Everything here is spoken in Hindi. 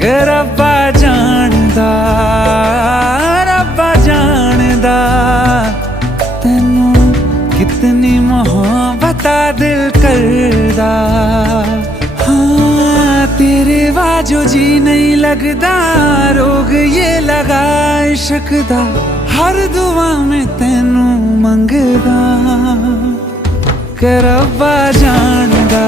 कि रब्बा जानदा तैनू कितनी मोहब्बत दिल करदा। हाँ तेरे बाजो जी नहीं लगदा, रोग ये लगा इश्क दा, हर दुआ में तैनू मंगदा। कि रब्बा जानदा